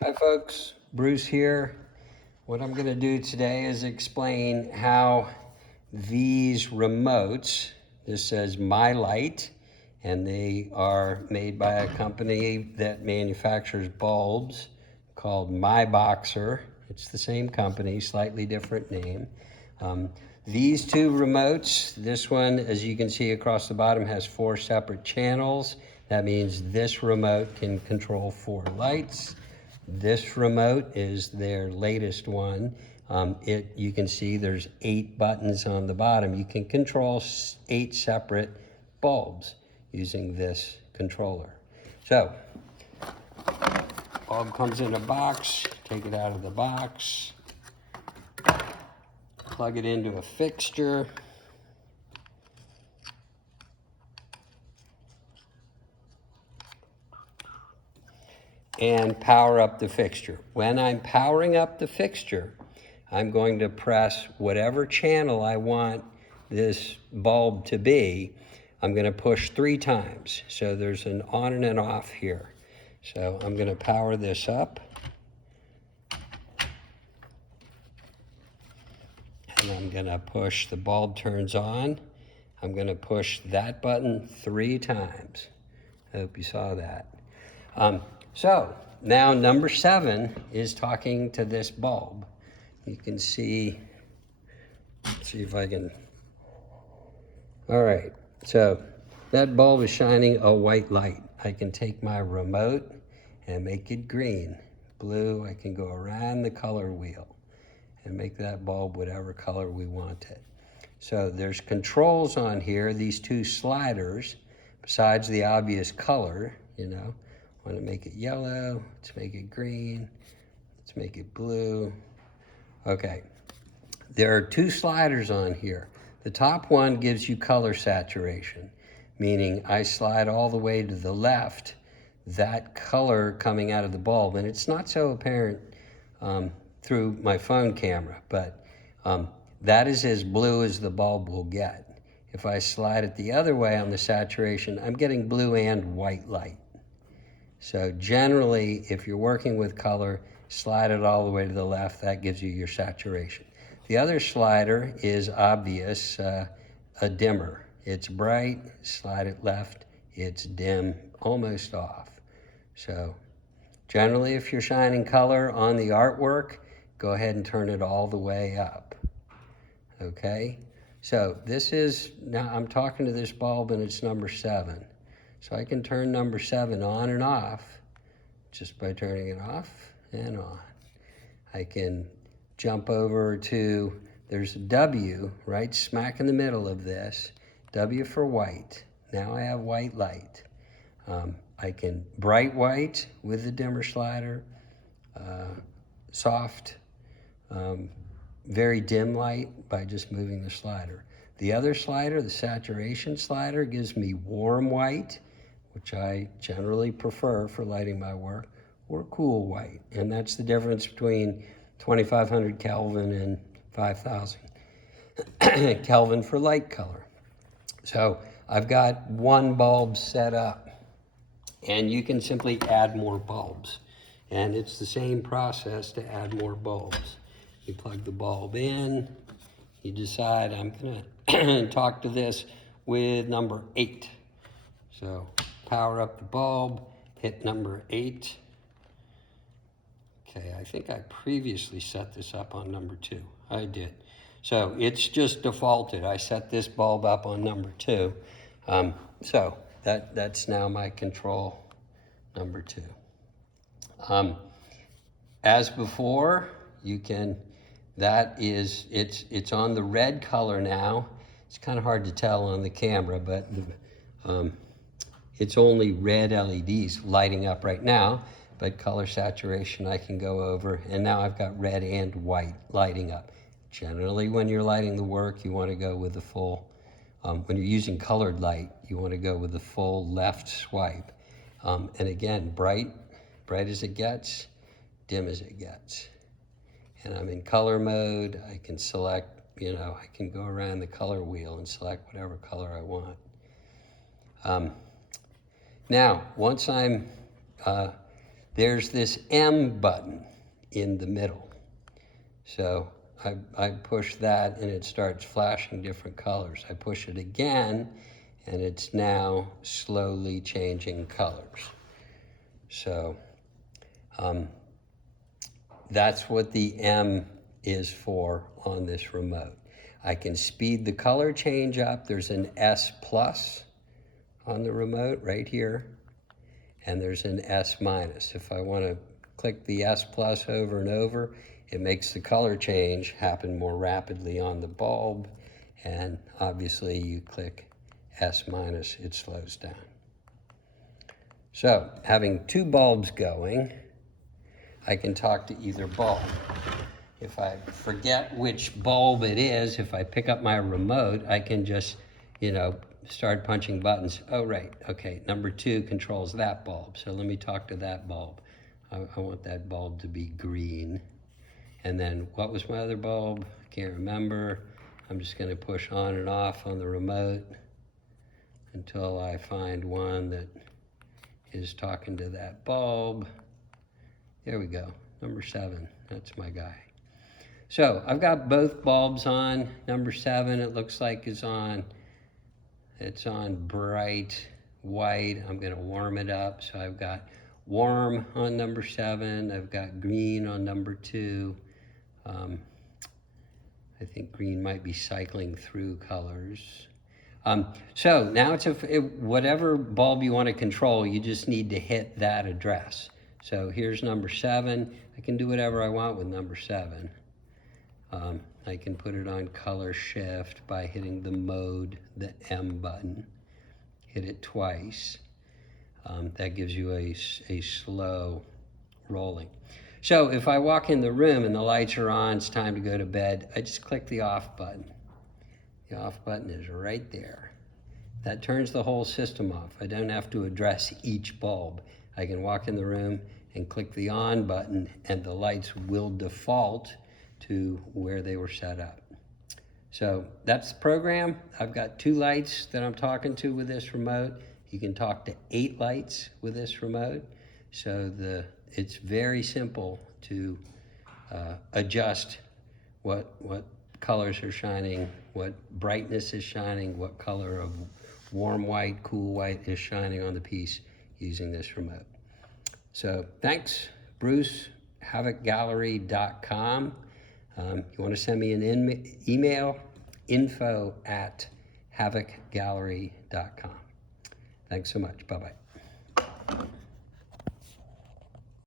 Hi folks, Bruce here. What I'm going to do today is explain how these remotes, this says Milight, and they are made by a company that manufactures bulbs called Miboxer. It's the same company, slightly different name. These two remotes, this one, as you can see across the bottom, has 4 separate channels. That means this remote can control 4 lights. This remote is their latest one. You can see there's 8 buttons on the bottom. You can control 8 separate bulbs using this controller. So, bulb comes in a box, take it out of the box, plug it into a fixture, and power up the fixture. When I'm powering up the fixture, I'm going to press whatever channel I want this bulb to be. I'm going to push 3 times. So there's an on and an off here. So I'm going to power this up. And I'm going to push, the bulb turns on. I'm going to push that button 3 times. I hope you saw that. So now number 7 is talking to this bulb. You can see, let's see if I can, all right. So that bulb is shining a white light. I can take my remote and make it green. Blue, I can go around the color wheel and make that bulb whatever color we want it. So there's controls on here, these 2 sliders, besides the obvious color, you know. Want to make it yellow, let's make it green, let's make it blue. Okay, there are 2 sliders on here. The top one gives you color saturation, meaning I slide all the way to the left, that color coming out of the bulb, and it's not so apparent through my phone camera, but that is as blue as the bulb will get. If I slide it the other way on the saturation, I'm getting blue and white light. So generally, if you're working with color, slide it all the way to the left. That gives you your saturation. The other slider is obvious, a dimmer. It's bright, slide it left, it's dim, almost off. So generally, if you're shining color on the artwork, go ahead and turn it all the way up. Okay? So this is, now I'm talking to this bulb and it's number 7. So I can turn number 7 on and off just by turning it off and on. I can jump over to, there's a W right smack in the middle of this, W for white. Now I have white light. I can bright white with the dimmer slider, soft, very dim light by just moving the slider. The other slider, the saturation slider, gives me warm white, which I generally prefer for lighting my work, or cool white. And that's the difference between 2500 Kelvin and 5000 Kelvin for light color. So I've got 1 bulb set up, and you can simply add more bulbs. And it's the same process to add more bulbs. You plug the bulb in, you decide I'm gonna talk to this with number 8. So power up the bulb, hit number 8. Okay, I think I previously set this up on number 2. I did. So it's just defaulted. I set this bulb up on number 2. So that's now my control number 2. As before, you can, it's on the red color now. It's kind of hard to tell on the camera, but it's only red LEDs lighting up right now, but color saturation I can go over, and now I've got red and white lighting up. Generally, when you're lighting the work, you want to go with the full, when you're using colored light, you want to go with the full left swipe. And again, bright as it gets, dim as it gets. And I'm in color mode. I can select, I can go around the color wheel and select whatever color I want. Now, once I'm there's this M button in the middle. So I push that and it starts flashing different colors. I push it again and it's now slowly changing colors. So that's what the M is for on this remote. I can speed the color change up. There's an S plus on the remote right here, and there's an S minus. If I want to click the S plus over and over, it makes the color change happen more rapidly on the bulb, and obviously you click S minus, it slows down. So having two bulbs going, I can talk to either bulb. If I forget which bulb it is, if I pick up my remote, I can just, start punching buttons. Oh, right, okay, number 2 controls that bulb. So let me talk to that bulb. I want that bulb to be green. And then what was my other bulb? I can't remember. I'm just gonna push on and off on the remote until I find one that is talking to that bulb. There we go, number 7, that's my guy. So I've got both bulbs on. Number 7, it looks like is on. It's on bright white. I'm gonna warm it up. So I've got warm on number 7. I've got green on number 2. I think green might be cycling through colors. So now whatever bulb you want to control, you just need to hit that address. So here's number 7. I can do whatever I want with number 7. I can put it on color shift by hitting the mode, the M button. Hit it twice. That gives you a slow rolling. So if I walk in the room and the lights are on, it's time to go to bed, I just click the off button. The off button is right there. That turns the whole system off. I don't have to address each bulb. I can walk in the room and click the on button and the lights will default to where they were set up. So that's the program. I've got 2 lights that I'm talking to with this remote. You can talk to 8 lights with this remote. So it's very simple to adjust what colors are shining, what brightness is shining, what color of warm white, cool white is shining on the piece using this remote. So thanks, Bruce, HavocGallery.com. You want to send me an email, info@HavocGallery.com. Thanks so much. Bye-bye.